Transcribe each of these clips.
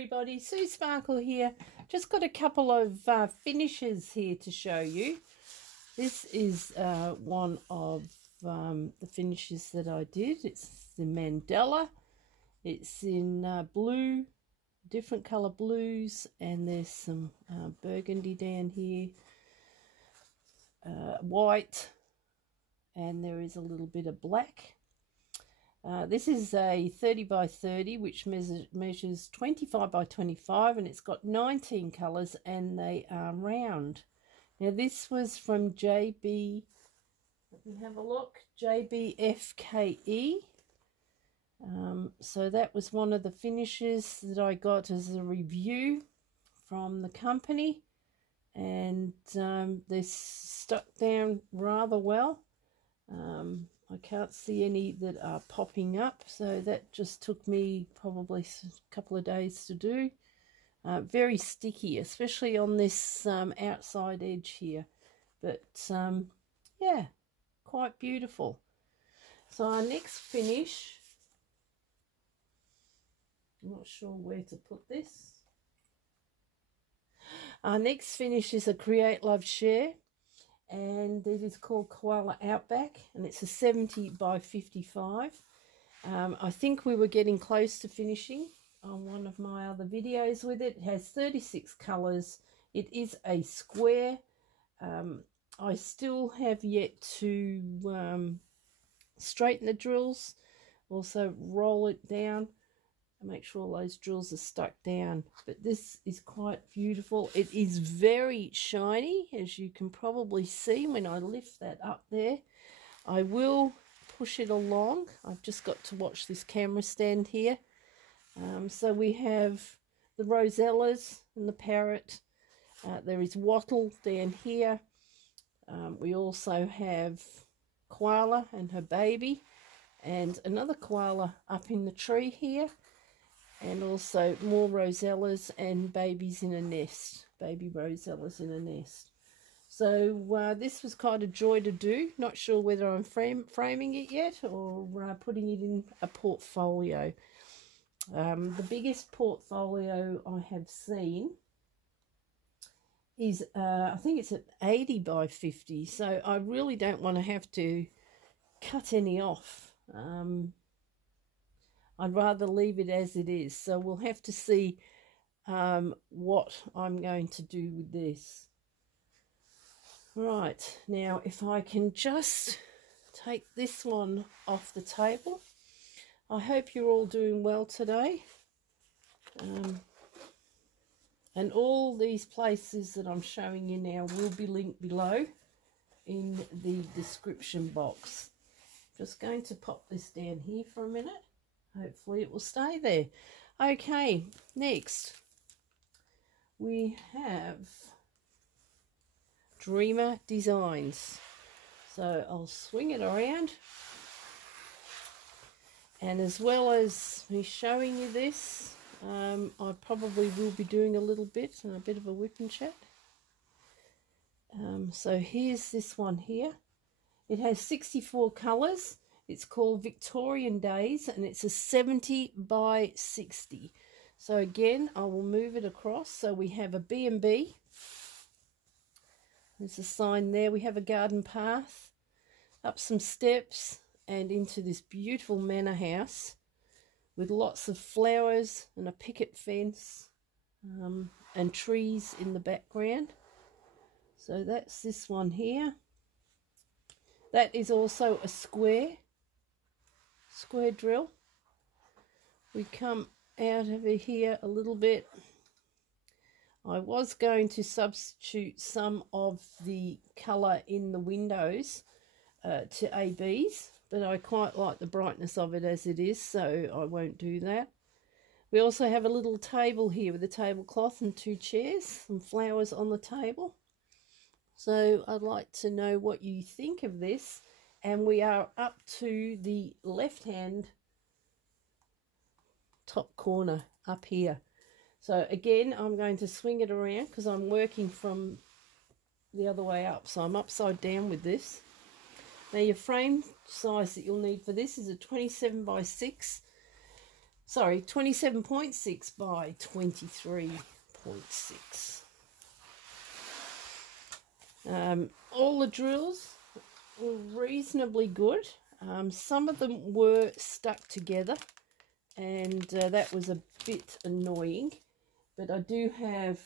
everybody, Sue Sparkle here. Just got a couple of finishes here to show you. This is one of the finishes that I did. It's the Mandela. It's in blue, different colour blues, and there's some burgundy down here, white, and there is a little bit of black. This is a 30 by 30, which measures 25 by 25, and it's got 19 colours, and they are round. Now this was from JB, let me have a look, JBFKE. So that was one of the finishes that I got as a review from the company, and they're stuck down rather well. I can't see any that are popping up, so that just took me probably a couple of days to do. Very sticky, especially on this outside edge here, but yeah, quite beautiful. So our next finish, I'm not sure where to put this. Our next finish is a Create, Love, Share. And it is called Koala Outback, and it's a 70 by 55. I think we were getting close to finishing on one of my other videos with it. It has 36 colours. It is a square. I still have yet to straighten the drills, also roll it down and make sure all those drills are stuck down. But this is quite beautiful. It is very shiny, as you can probably see when I lift that up there. I will push it along. I've just got to watch this camera stand here. So we have the rosellas and the parrot. There is wattle down here. We also have koala and her baby, and another koala up in the tree here. And also more rosellas and babies in a nest, baby rosellas in a nest. So this was quite a joy to do. Not sure whether I'm framing it yet or putting it in a portfolio. The biggest portfolio I have seen is, I think it's at 80 by 50. So I really don't want to have to cut any off. I'd rather leave it as it is. So we'll have to see what I'm going to do with this. Right, now if I can just take this one off the table. I hope you're all doing well today. And all these places that I'm showing you now will be linked below in the description box. Just going to pop this down here for a minute. Hopefully it will stay there. Okay, next we have Dreamer Designs. So I'll swing it around. And as well as me showing you this, I probably will be doing a little bit and a bit of a whip and chat. So here's this one here. It has 64 colours. It's called Victorian Days, and it's a 70 by 60. So again, I will move it across. So we have a B&B. There's a sign there. We have a garden path, up some steps, and into this beautiful manor house with lots of flowers and a picket fence and trees in the background. So that's this one here. That is also a square drill. We come out over here a little bit. I was going to substitute some of the colour in the windows to ABs, but I quite like the brightness of it as it is, so I won't do that. We also have a little table here with a tablecloth and 2 chairs, some flowers on the table. So I'd like to know what you think of this. And we are up to the left-hand top corner up here. So again, I'm going to swing it around because I'm working from the other way up. So I'm upside down with this. Now your frame size that you'll need for this is a 27 by 6. sorry, 27.6 by 23.6. All the drills were reasonably good. Some of them were stuck together, and that was a bit annoying. But I do have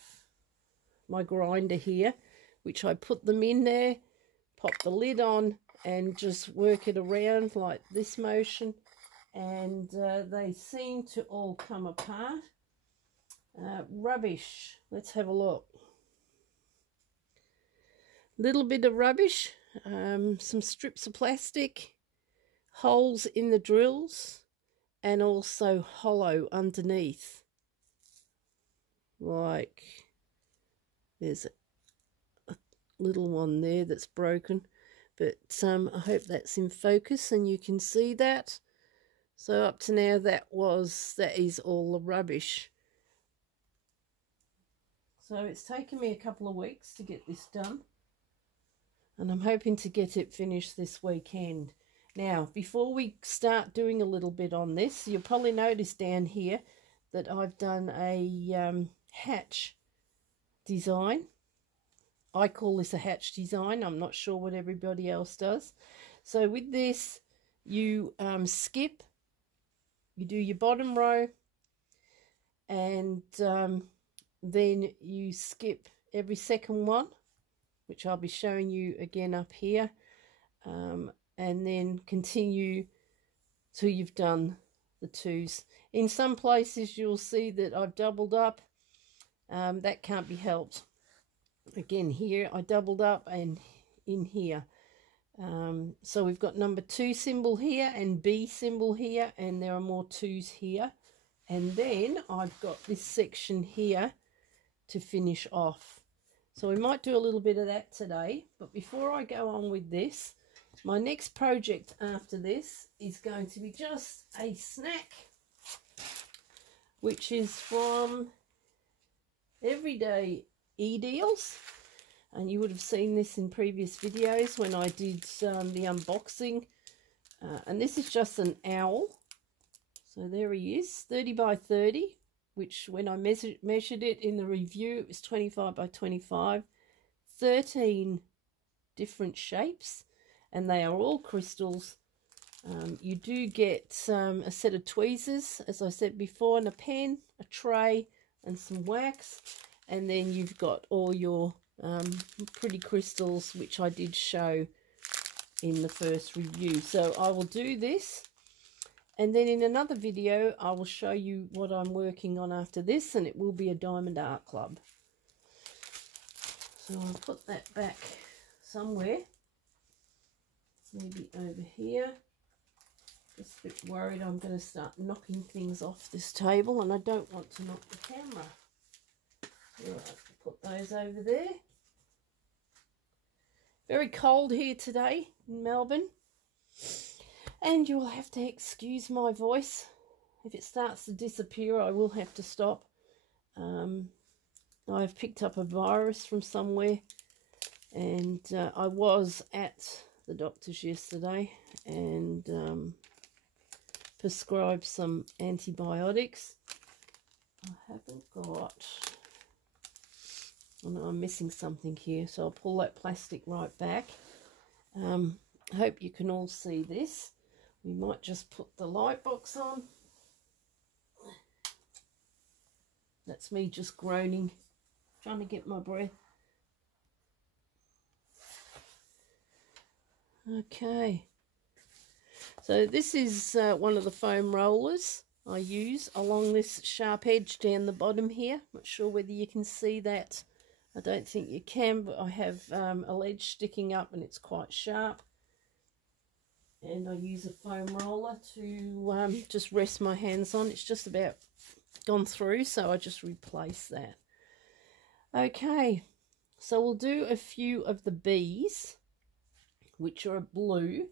my grinder here, which I put them in there, pop the lid on, and just work it around like this motion, and they seem to all come apart. Rubbish, let's have a look. Little bit of rubbish, some strips of plastic, holes in the drills, and also hollow underneath. Like, there's a little one there that's broken, but I hope that's in focus and you can see that. So up to now that is all the rubbish. So it's taken me a couple of weeks to get this done, and I'm hoping to get it finished this weekend. Now, before we start doing a little bit on this, you'll probably notice down here that I've done a hatch design. I call this a hatch design. I'm not sure what everybody else does. So with this, you skip, you do your bottom row, and then you skip every second one, which I'll be showing you again up here, and then continue till you've done the twos. In some places you'll see that I've doubled up. That can't be helped. Again, here I doubled up, and in here. So we've got number 2 symbol here and B symbol here, and there are more 2s here. And then I've got this section here to finish off. So we might do a little bit of that today. But before I go on with this, my next project after this is going to be just a snack, which is from Everyday E-Deals. And you would have seen this in previous videos when I did the unboxing. And this is just an owl. So there he is, 30 by 30, which when I measured it in the review, it was 25 by 25. 13 different shapes, and they are all crystals. You do get a set of tweezers, as I said before, and a pen, a tray, and some wax. And then you've got all your pretty crystals, which I did show in the first review. So I will do this, and then in another video I will show you what I'm working on after this, and it will be a diamond art club. So I'll put that back somewhere, maybe over here. Just a bit worried I'm going to start knocking things off this table, and I don't want to knock the camera. Right, put those over there. Very cold here today in Melbourne, and you'll have to excuse my voice. If it starts to disappear, I will have to stop. I've picked up a virus from somewhere, and I was at the doctor's yesterday and prescribed some antibiotics. I haven't got... Oh no, I'm missing something here, so I'll pull that plastic right back. I hope you can all see this. We might just put the light box on. That's me just groaning, trying to get my breath. Okay. So this is one of the foam rollers I use along this sharp edge down the bottom here. Not sure whether you can see that. I don't think you can, but I have a ledge sticking up and it's quite sharp. And I use a foam roller to just rest my hands on. It's just about gone through, so I just replace that. Okay, so we'll do a few of the bees, which are blue,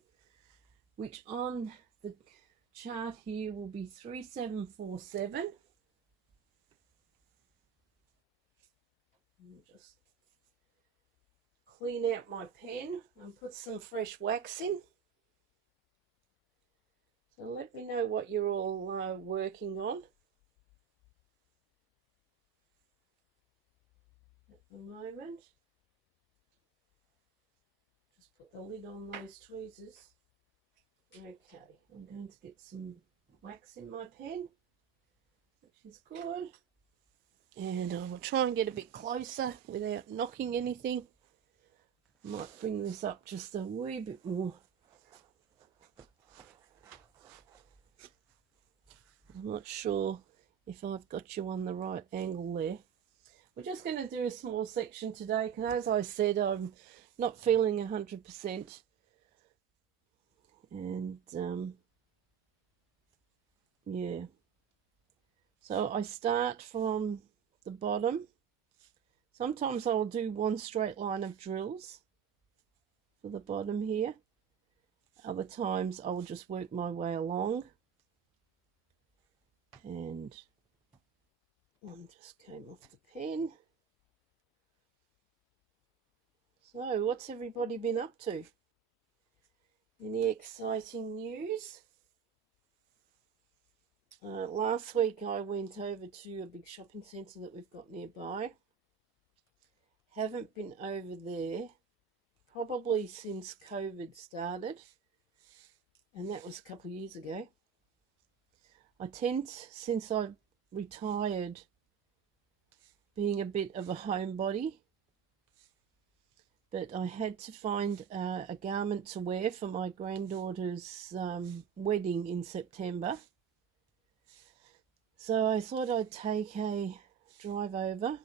which on the chart here will be 3747. Just clean out my pen and put some fresh wax in. So let me know what you're all working on at the moment. Just put the lid on those tweezers. Okay, I'm going to get some wax in my pen, which is good. And I will try and get a bit closer without knocking anything. Might bring this up just a wee bit more. I'm not sure if I've got you on the right angle there. We're just going to do a small section today because, as I said, I'm not feeling 100%. And, yeah. So I start from the bottom. Sometimes I'll do one straight line of drills for the bottom here. Other times I'll just work my way along. And one just came off the pen. So what's everybody been up to? Any exciting news? Last week I went over to a big shopping centre that we've got nearby. Haven't been over there probably since COVID started, and that was a couple of years ago. I tend, since I've retired, being a bit of a homebody, but I had to find a garment to wear for my granddaughter's wedding in September. So I thought I'd take a drive over,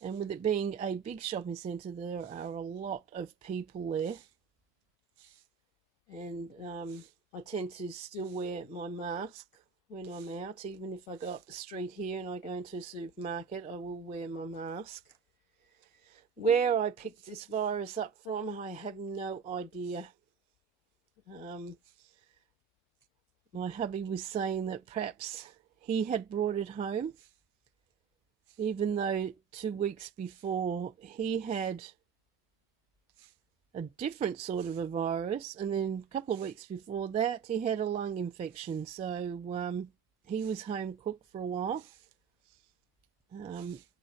and with it being a big shopping centre, there are a lot of people there, and I tend to still wear my mask when I'm out. Even if I go up the street here and I go into a supermarket, I will wear my mask. Where I picked this virus up from, I have no idea. My hubby was saying that perhaps he had brought it home, even though 2 weeks before he had a different sort of a virus, and then a couple of weeks before that he had a lung infection. So he was home cooked for a while.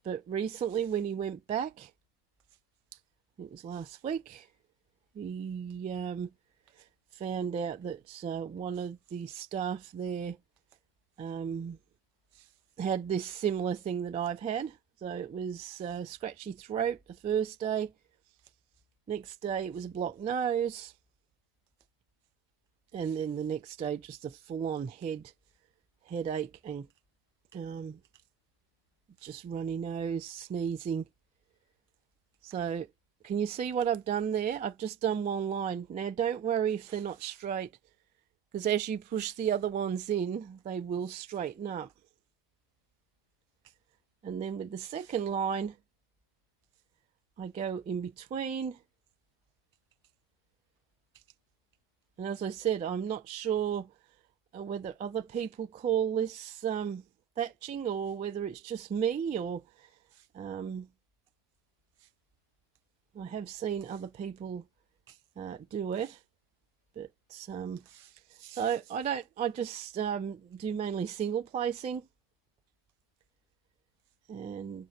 But recently when he went back, I think it was last week, he found out that one of the staff there had this similar thing that I've had. So it was scratchy throat the first day. Next day it was a blocked nose. And then the next day just a full-on headache and just runny nose, sneezing. So can you see what I've done there? I've just done one line. Now don't worry if they're not straight, because as you push the other ones in, they will straighten up. And then with the second line, I go in between. And as I said, I'm not sure whether other people call this thatching or whether it's just me, or I have seen other people do it, but so I just do mainly single placing. And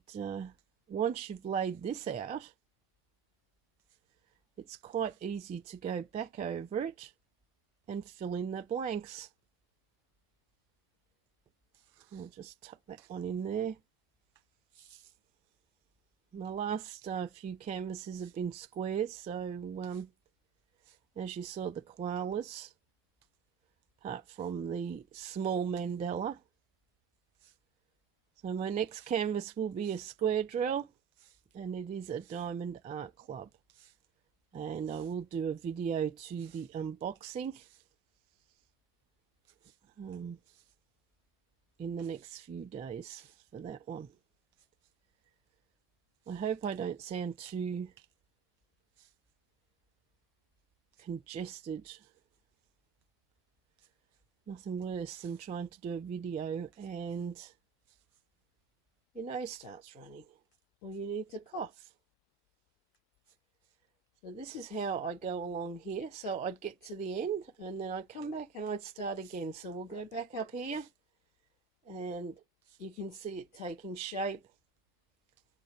once you've laid this out, it's quite easy to go back over it and fill in the blanks. I'll just tuck that one in there. My last few canvases have been squares, so as you saw, the koalas, apart from the small Mandela. So my next canvas will be a square drill, and it is a Diamond Art Club. And I will do a video to the unboxing in the next few days for that one. I hope I don't sound too congested. Nothing worse than trying to do a video and your nose starts running or you need to cough. So this is how I go along here. So I'd get to the end and then I'd come back and I'd start again. So we'll go back up here and you can see it taking shape.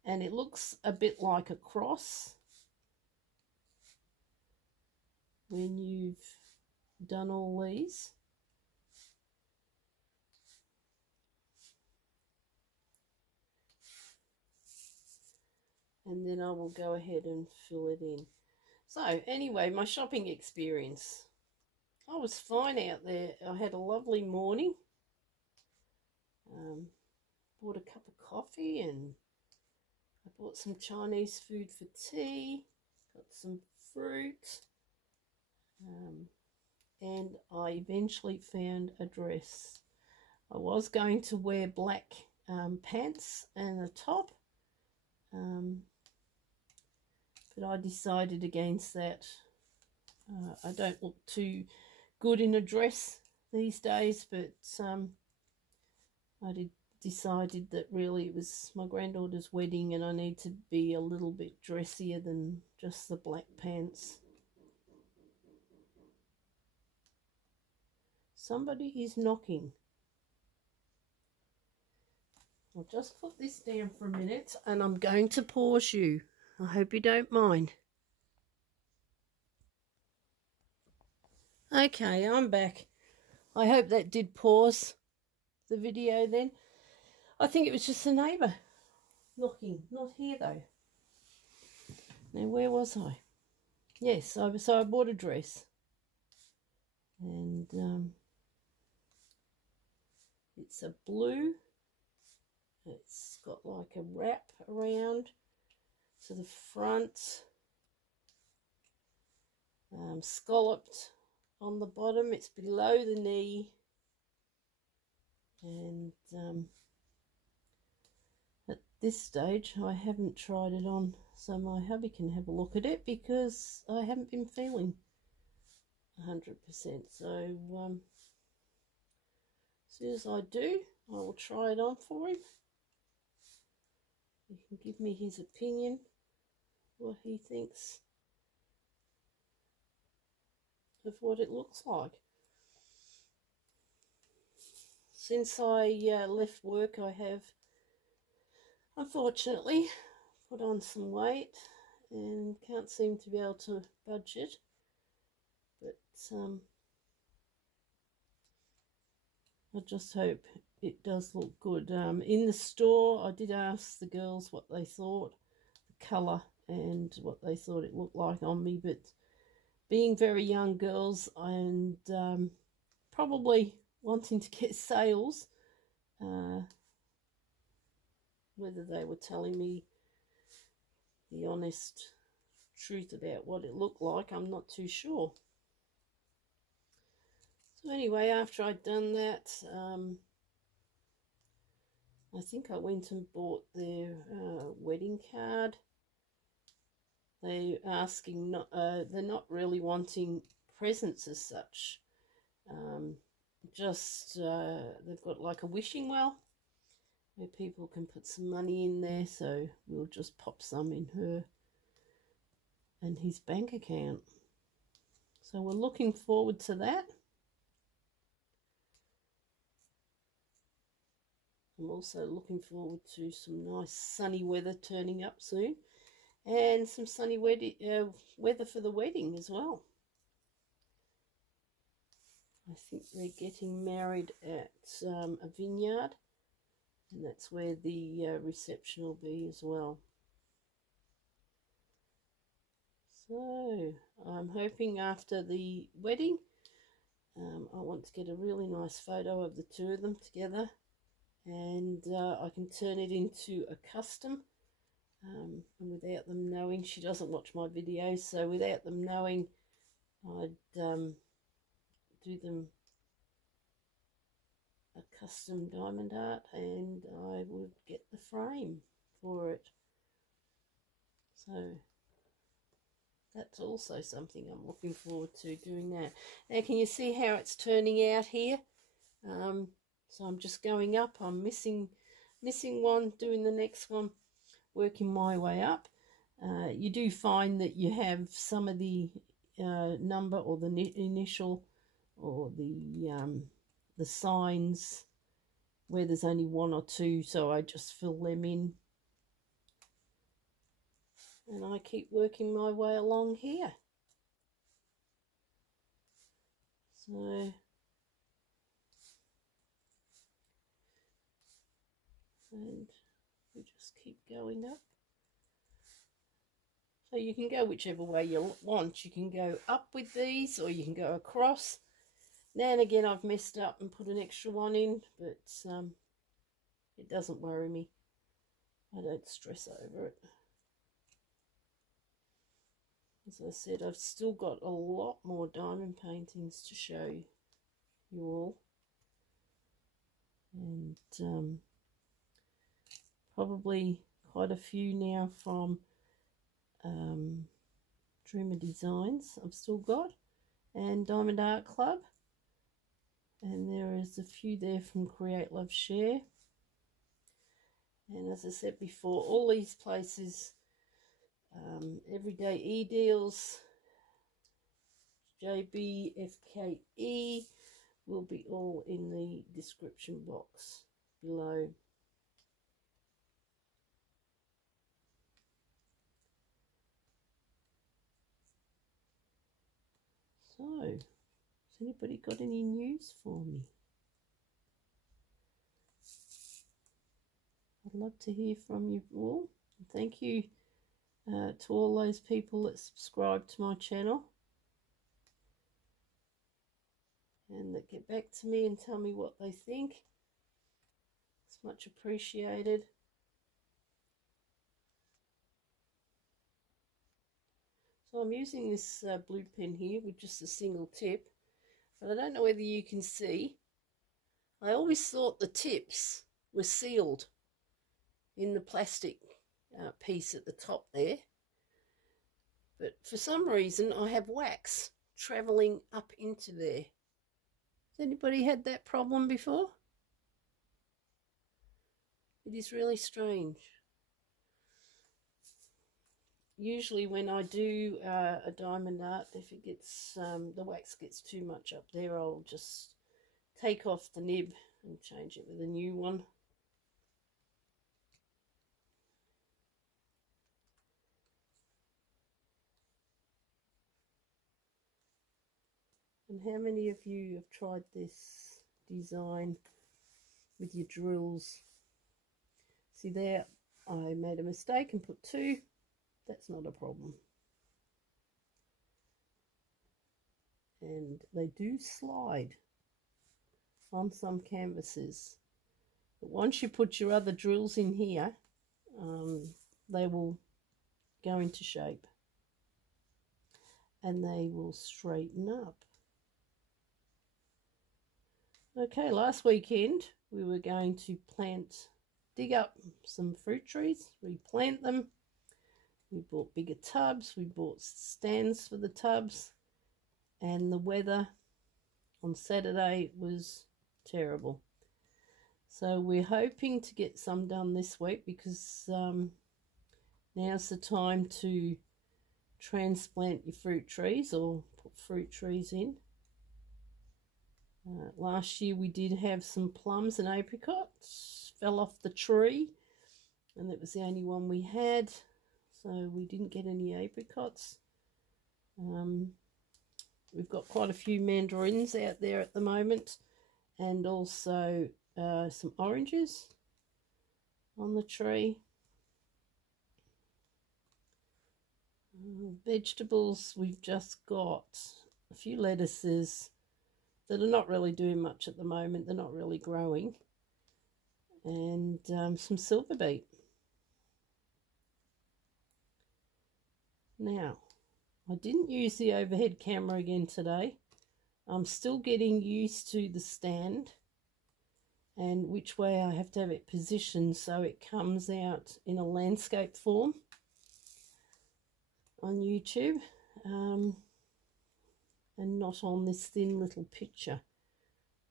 And it looks a bit like a cross when you've done all these. And then I will go ahead and fill it in. So anyway, my shopping experience. I was fine out there. I had a lovely morning. Bought a cup of coffee and I bought some Chinese food for tea. Got some fruit. And I eventually found a dress. I was going to wear black pants and a top. But I decided against that. I don't look too good in a dress these days, but I decided that really it was my granddaughter's wedding and I need to be a little bit dressier than just the black pants. Somebody is knocking. I'll just put this down for a minute and I'm going to pause you. I hope you don't mind. Okay, I'm back. I hope that did pause the video then. I think it was just a neighbour knocking. Not here though. Now where was I? Yes, so I bought a dress. And it's a blue. It's got like a wrap around to the front, scalloped on the bottom. It's below the knee, and at this stage I haven't tried it on so my hubby can have a look at it because I haven't been feeling 100%. So as soon as I do, I will try it on for him. He can give me his opinion, what he thinks of what it looks like. Since I left work, I have unfortunately put on some weight and can't seem to be able to budge it. But I just hope it does look good. In the store, I did ask the girls what they thought, the colour and what they thought it looked like on me, but being very young girls and probably wanting to get sales, whether they were telling me the honest truth about what it looked like, I'm not too sure. So anyway, after I'd done that, I think I went and bought their wedding card. They're asking, they're not really wanting presents as such. They've got like a wishing well where people can put some money in there. So we'll just pop some in her and his bank account. So we're looking forward to that. I'm also looking forward to some nice sunny weather turning up soon and some sunny weather for the wedding as well. I think they're getting married at a vineyard, and that's where the reception will be as well. So I'm hoping after the wedding, I want to get a really nice photo of the two of them together. And I can turn it into a custom, and without them knowing, she doesn't watch my videos, so without them knowing, I'd do them a custom diamond art, and I would get the frame for it. So that's also something I'm looking forward to, doing that. Now can you see how it's turning out here? So I'm just going up, I'm missing one, doing the next one, working my way up. You do find that you have some of the number or the initial or the signs where there's only one or two, so I just fill them in. And I keep working my way along here. So, and we just keep going up. So you can go whichever way you want. You can go up with these or you can go across. Now and again I've messed up and put an extra one in, but it doesn't worry me. I don't stress over it. As I said, I've still got a lot more diamond paintings to show you all. And probably quite a few now from Dreamer Designs I've still got, and Diamond Art Club. And there is a few there from Create Love Share. And as I said before, all these places, Everyday E-Deals, JBFKE, will be all in the description box below. So, has anybody got any news for me? I'd love to hear from you all. Thank you to all those people that subscribe to my channel and that get back to me and tell me what they think. It's much appreciated. So I'm using this blue pen here with just a single tip, but I don't know whether you can see. I always thought the tips were sealed in the plastic piece at the top there, but for some reason I have wax travelling up into there. Has anybody had that problem before? It is really strange. Usually when I do a diamond art, if it gets the wax gets too much up there, I'll just take off the nib and change it with a new one. And how many of you have tried this design with your drills? See there, I made a mistake and put 2. That's not a problem. And they do slide on some canvases. But once you put your other drills in here, they will go into shape. And they will straighten up. Okay, last weekend we were going to dig up some fruit trees, replant them. We bought bigger tubs, we bought stands for the tubs, and the weather on Saturday was terrible. So we're hoping to get some done this week because now's the time to transplant your fruit trees or put fruit trees in. Last year we did have some plums and apricots, fell off the tree, and that was the only one we had, so we didn't get any apricots. We've got quite a few mandarins out there at the moment, and also some oranges on the tree. Vegetables, we've just got a few lettuces that are not really doing much at the moment. They're not really growing. And some silver beet. Now, I didn't use the overhead camera again today. I'm still getting used to the stand and which way I have to have it positioned so it comes out in a landscape form on YouTube. And not on this thin little picture.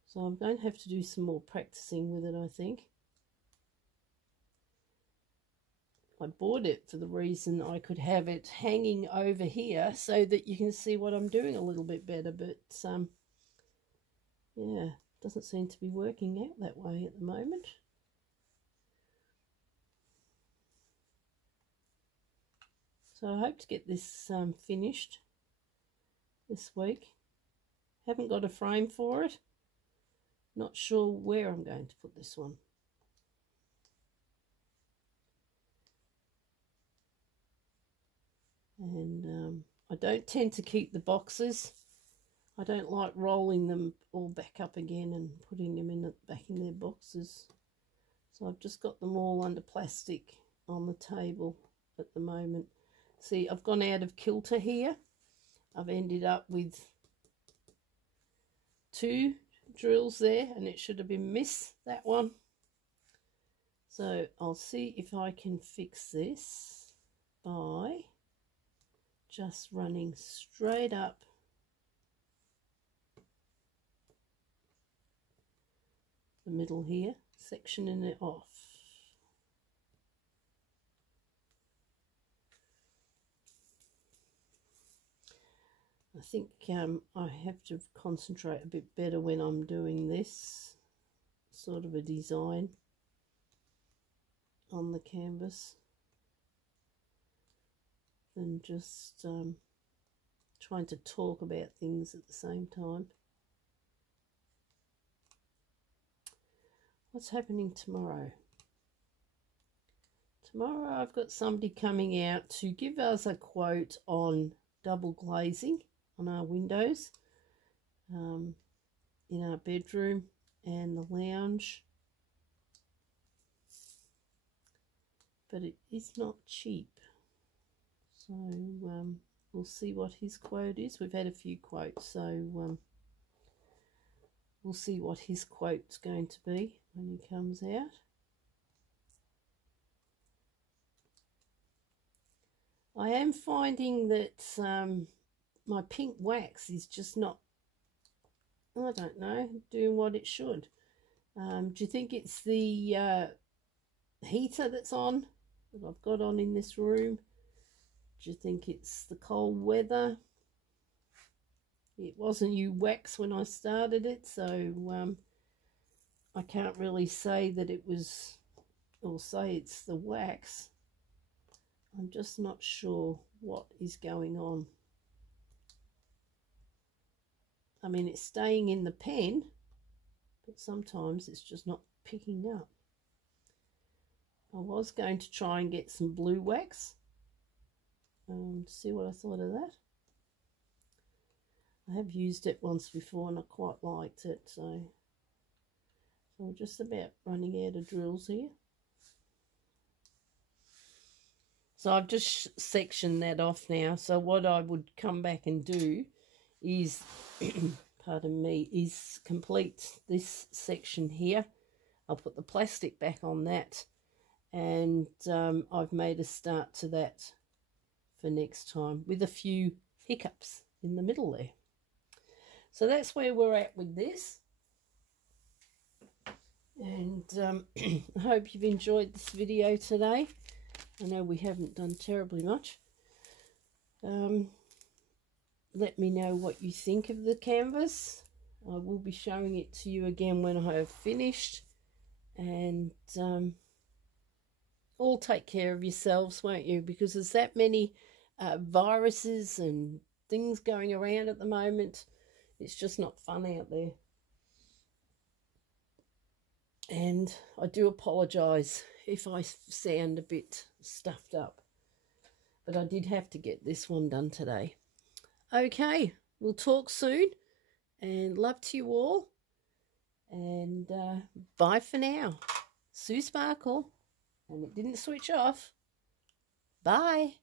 So I'm going to have to do some more practicing with it, I think. I bought it for the reason I could have it hanging over here so that you can see what I'm doing a little bit better. But, yeah, doesn't seem to be working out that way at the moment. So I hope to get this finished this week. Haven't got a frame for it. Not sure where I'm going to put this one. And I don't tend to keep the boxes. I don't like rolling them all back up again and putting them back in their boxes. So I've just got them all under plastic on the table at the moment. See, I've gone out of kilter here. I've ended up with 2 drills there, and it should have been missed, that one. So I'll see if I can fix this by just running straight up the middle here, sectioning it off. I think I have to concentrate a bit better when I'm doing this sort of a design on the canvas than just trying to talk about things at the same time. What's happening tomorrow? Tomorrow I've got somebody coming out to give us a quote on double glazing on our windows in our bedroom and the lounge, but it is not cheap, so we'll see what his quote is. We've had a few quotes, so we'll see what his quote's going to be when he comes out. I am finding that my pink wax is just not, I don't know, doing what it should. Do you think it's the heater that's on, that I've got on in this room? Do you think it's the cold weather? It wasn't new wax when I started it, so I can't really say that it was, or say it's the wax. I'm just not sure what is going on. I mean, it's staying in the pen, but sometimes it's just not picking up. I was going to try and get some blue wax, see what I thought of that. I have used it once before and I quite liked it, so we're just about running out of drills here. So I've just sectioned that off now. So what I would come back and do is, pardon me, is complete this section here. I'll put the plastic back on that, and I've made a start to that for next time with a few hiccups in the middle there. So that's where we're at with this, and I hope you've enjoyed this video today. I know we haven't done terribly much. Let me know what you think of the canvas. I will be showing it to you again when I have finished. And all take care of yourselves, won't you? Because there's that many viruses and things going around at the moment. It's just not fun out there. And I do apologise if I sound a bit stuffed up, but I did have to get this one done today. Okay, we'll talk soon, and love to you all, and bye for now. Sue Sparkle, and it didn't switch off. Bye.